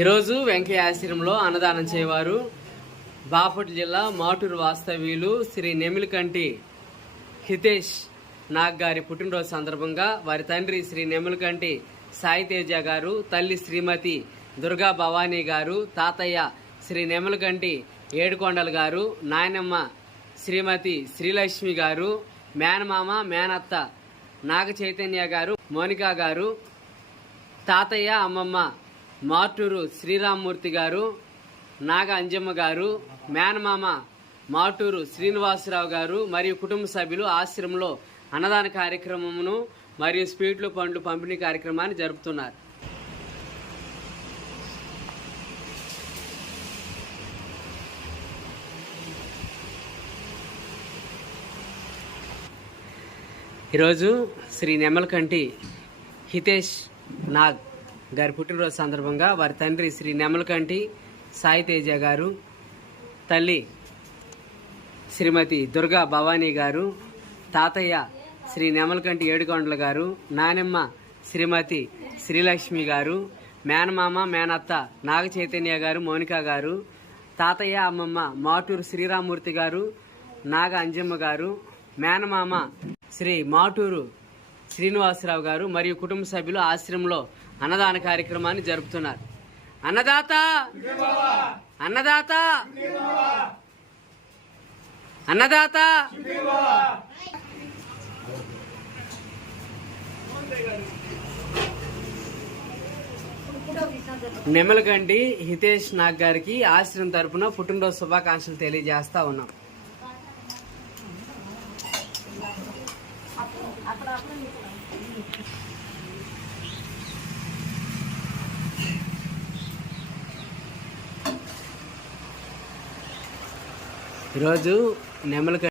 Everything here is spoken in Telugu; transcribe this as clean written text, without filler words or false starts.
ఈరోజు వెంకయ్య ఆశ్రమంలో అన్నదానం చేయవారు బాపట్ల జిల్లా మాటూరు వాస్తవ్యులు శ్రీ నెమిలికంటి హితేష్ నాగ్ గారి పుట్టినరోజు సందర్భంగా వారి తండ్రి శ్రీ నెమిలికంటి సాయి తేజ గారు, తల్లి శ్రీమతి దుర్గా భవానీ గారు, తాతయ్య శ్రీ నెమిలికంటి ఏడుకొండల గారు, నాయనమ్మ శ్రీమతి శ్రీలక్ష్మి గారు, మేనమామ మేనత్త నాగ చైతన్య గారు, మోనికా గారు, తాతయ్య అమ్మమ్మ మాటూరు శ్రీరామ్మూర్తి గారు, నాగ అంజమ్మ గారు, మేనమామ మాటూరు శ్రీనివాసరావు గారు మరియు కుటుంబ సభ్యులు ఆశ్రమంలో అన్నదాన కార్యక్రమమును మరియు స్వీట్లు పండ్లు పంపిణీ కార్యక్రమాన్ని జరుపుతున్నారు. ఈరోజు శ్రీ నెమలకంటి హితేష్ నాగ్ గారి పుట్టినరోజు సందర్భంగా వారి తండ్రి శ్రీ నెమలకంటి సాయి తేజ గారు, తల్లి శ్రీమతి దుర్గా భవానీ గారు, తాతయ్య శ్రీ నెమలకంటి ఏడుకొండల గారు, నానమ్మ శ్రీమతి శ్రీలక్ష్మి గారు, మేనమామ మేనత్త నాగ చైతన్య గారు, మోనికా గారు, తాతయ్య అమ్మమ్మ మాటూరు శ్రీరామ్మూర్తి గారు, నాగ అంజమ్మ గారు, మేనమామ శ్రీ మాటూరు శ్రీనివాసరావు గారు మరియు కుటుంబ సభ్యులు ఆశ్రమంలో అన్నదాన కార్యక్రమాన్ని జరుపుతున్నారు. అన్నదాత అన్నదాత అన్నదాత నెమలకంటి హితేష్ నాగ్ గారికి ఆశ్రమం తరపున పుట్టినరోజు శుభాకాంక్షలు తెలియజేస్తా ఉన్నాం. ఈరోజు నెమలకంటి